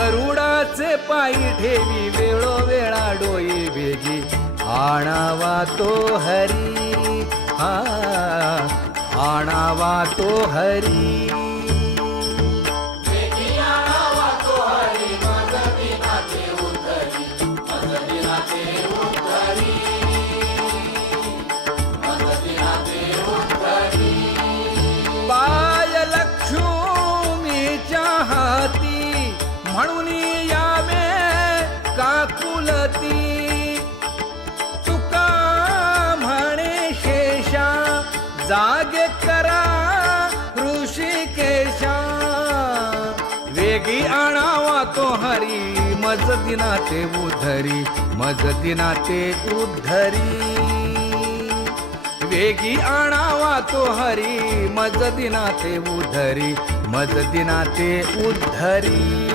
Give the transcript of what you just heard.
गरुडाचे पायी ठेवी वेळोवेळा डोई वेगी आणावा तो हरी हा आणावा तो हरी पाय लक्ष्मीच्या हाती म्हणून यावे काकुलती तुका म्हणे शेषा जागे करा ऋषिकेशा वेगी आणावा तो हरी मज दिना ते उद्धरी मज दिना ते उद्धरी वेगी आणावा तो हरी मज दिना ते उद्धरी मज दिना ते उद्धरी